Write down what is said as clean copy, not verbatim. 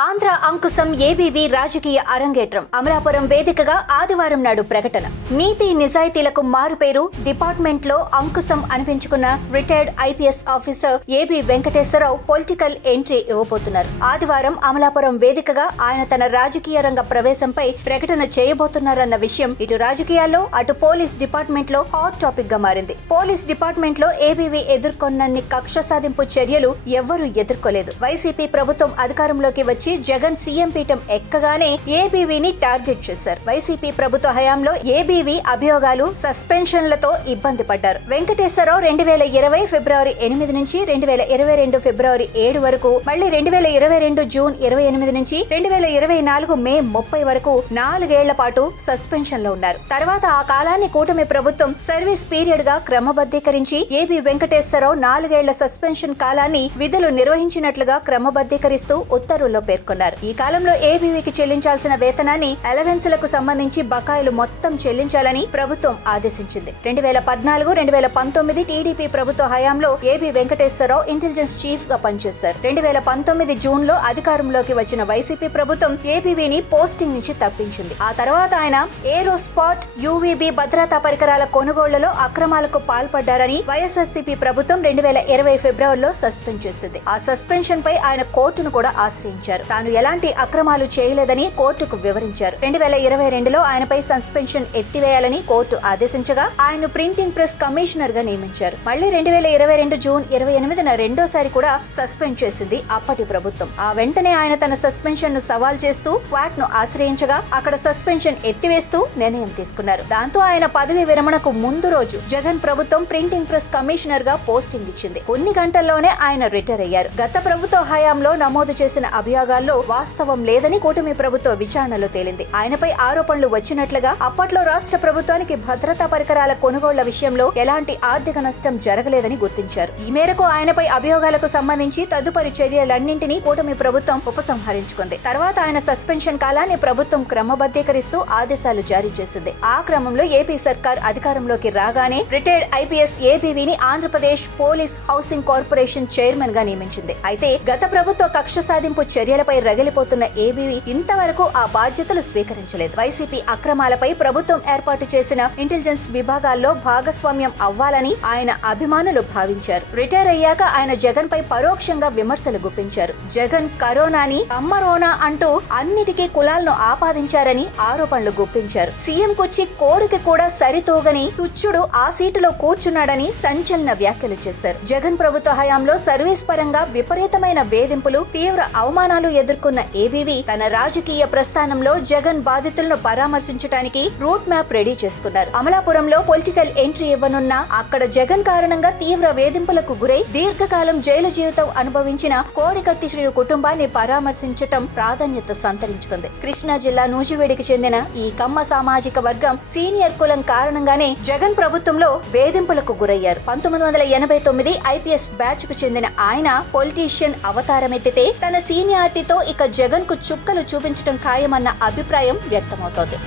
Andhra Ankusam ABV రాజకీయ అరంగేట్రం అమలాపురం వేదికగా ఆదివారం నాడు ప్రకటన. నీతి నిజాయితీలకు మారుపేరు డిపార్ట్మెంట్లో అంకుశం అనిపించుకున్న retired IPS officer AB Venkateswararao political entry ఇవ్వబోతున్నారు. ఆదివారం అమలాపురం వేదికగా ఆయన తన రాజకీయ రంగ ప్రవేశంపై ప్రకటన చేయబోతున్నారన్న విషయం ఇటు రాజకీయాల్లో అటు పోలీస్ డిపార్ట్మెంట్ లో హాట్ టాపిక్ గా మారింది. పోలీస్ డిపార్ట్మెంట్ లో ఏబీవీ ఎదుర్కొన్నన్ని కక్ష సాధింపు చర్యలు ఎవ్వరూ ఎదుర్కోలేదు. వైసీపీ ప్రభుత్వం అధికారంలోకి వచ్చి జగన్ సీఎం పీఠం ఎక్కగానే ఏబీవీని టార్గెట్ చేశారు. వైసీపీ ప్రభుత్వ హయాంలో ఏబీవీ అభియోగాలు సస్పెన్షన్లతో ఇబ్బంది పడ్డారు. వెంకటేశ్వరరావు 2020 ఫిబ్రవరి 8 నుంచి 2022 ఫిబ్రవరి 7 వరకు, మళ్లీ 2022 జూన్ 28 నుంచి 2024 మే 30 వరకు 4 ఏళ్ల పాటు సస్పెన్షన్ లో ఉన్నారు. తర్వాత ఆ కాలాన్ని కూటమి ప్రభుత్వం సర్వీస్ పీరియడ్ గా క్రమబద్ధీకరించి ఏబీ వెంకటేశ్వరరావు 4 ఏళ్ల సస్పెన్షన్ కాలాన్ని విధులు నిర్వహించినట్లుగా క్రమబద్ధీకరిస్తూ ఉత్తర్వుల్లో పేర్కొన్నారు. ఈ కాలంలో ఏబీవీకి చెల్లించాల్సిన వేతనాన్ని అలవెన్స్లకు సంబంధించి బకాయిలు మొత్తం చెల్లించాలని ప్రభుత్వం ఆదేశించింది. 2014-2019 టీడీపీ ప్రభుత్వ హయాంలో ఏబీ వెంకటేశ్వరరావు ఇంటెలిజెన్స్ చీఫ్ గా పనిచేశారు. 2019 జూన్ లో అధికారంలోకి వచ్చిన వైసీపీ ప్రభుత్వం ఏబీవీని పోస్టింగ్ నుంచి తప్పించింది. ఆ తర్వాత ఆయన ఏరోస్పాట్ యూవీబీ భద్రతా పరికరాల కొనుగోళ్లలో అక్రమాలకు పాల్పడ్డారని వైఎస్ఆర్సీపీ ప్రభుత్వం 2020 ఫిబ్రవరిలో సస్పెండ్ చేసింది. ఆ సస్పెన్షన్ పై ఆయన కోర్టును కూడా ఆశ్రయించారు. తాను ఎలాంటి అక్రమాలు చేయలేదని కోర్టుకు వివరించారు. 2022లో ఆయనపై సస్పెన్షన్ ఎత్తివేయాలని కోర్టు ఆదేశించగా ఆయన ప్రింటింగ్ ప్రెస్ కమిషనర్ గా నియమించారు. మళ్లీ 2022 జూన్ 28న రెండోసారి కూడా సస్పెండ్ చేసింది అప్పటి ప్రభుత్వం. ఆ వెంటనే ఆయన తన సస్పెన్షన్ ను సవాల్ చేస్తూ క్వాట్ ను ఆశ్రయించగా అక్కడ సస్పెన్షన్ ఎత్తివేస్తూ నిర్ణయం తీసుకున్నారు. దాంతో ఆయన పదవి విరమణకు ముందు రోజు జగన్ ప్రభుత్వం ప్రింటింగ్ ప్రెస్ కమిషనర్ గా పోస్టింగ్ ఇచ్చింది. కొన్ని గంటల్లోనే ఆయన రిటైర్ అయ్యారు. గత ప్రభుత్వ హయాంలో నమోదు చేసిన అభియోగాల్లో వాస్తవం లేదని కూటమి ప్రభుత్వ విచారణలో తేలింది. ఆయనపై ఆరోపణలు వచ్చినట్లుగా అప్పట్లో రాష్ట్ర ప్రభుత్వానికి భద్రతా పరికరాల కొనుగోళ్ల విషయంలో ఎలాంటి ఆర్థిక నష్టం జరగలేదని గుర్తించారు. ఈ మేరకు ఆయనపై అభియోగాలకు సంబంధించి తదుపరి చర్యలన్నింటినీ కూటమి ప్రభుత్వం ఉపసంహరించుకుంది. తర్వాత ఆయన సస్పెన్షన్ కాలాన్ని ప్రభుత్వం క్రమబద్ధీకరిస్తూ ఆదేశాలు జారీ చేసింది. ఆ క్రమంలో ఏపీ సర్కార్ అధికారంలోకి రాగానే రిటైర్డ్ ఐపీఎస్ ఏబీవీని Andhra Pradesh police housing corporation chairman గా నియమించింది. అయితే గత ప్రభుత్వ కక్ష సాధింపు చర్యలపై రగిలిపోతున్న ఏబీవీ ఇంతవరకు ఆ బాధ్యతలు స్వీకరించలేదు. వైసీపీ అక్రమాలపై ప్రభుత్వం ఏర్పాటు చేసిన ఇంటెలిజెన్స్ విభాగాల్లో భాగస్వామ్యం అవ్వాలని ఆయన అభిమానులు భావించారు. రిటైర్ అయ్యాక ఆయన జగన్ పై పరోక్షంగా విమర్శలు గుప్పించారు. జగన్ కరోనాని అమ్మరోనా అంటూ అన్నిటికీ కులాలను ఆపాదించారని ఆరోపణలు గుప్పించారు. సీఎం కుర్చీ కోడికి కూడా సరితూగని తుచ్చుడు ఆ సీటులో కూర్చున్నాడని సంచలన వ్యాఖ్యలు చేశారు. జగన్ ప్రభుత్వ హయాంలో సర్వీస్ పరంగా విపరీతమైన వేధింపులు, తీవ్ర అవమానాలు ఎదుర్కొన్న ఏబీవీ తన రాజకీయ ప్రస్థానంలో జగన్ బాధితులను పరామర్శించడానికి రూట్ మ్యాప్ రెడీ చేసుకున్నారు. అమలాపురంలో పొలిటికల్ ఎంట్రీ ఇవ్వనున్న అక్కడ జగన్ కారణంగా తీవ్ర వేధింపులకు గురై దీర్ఘకాలం జైలు జీవితం అనుభవించిన కోడికత్తి శ్రీ కుటుంబాన్ని పరామర్శించటం ప్రాధాన్యత సంతరించుకుంది. కృష్ణా జిల్లా నూజివేడికి చెందిన ఈ కమ్మ సామాజిక వర్గం సీనియర్ కులం కారణంగానే జగన్ ప్రభుత్వంలో వేధింపులకు గురయ్యారు. 1989 ఐపీఎస్ బ్యాచ్ కు చెందిన ఆయన పొలిటీషియన్ అవతారమెత్తితే తన సీనియారిటీతో ఇక జగన్ కు చుక్కలు చూపించడం ఖాయమన్న అభిప్రాయం వ్యక్తమవుతోంది.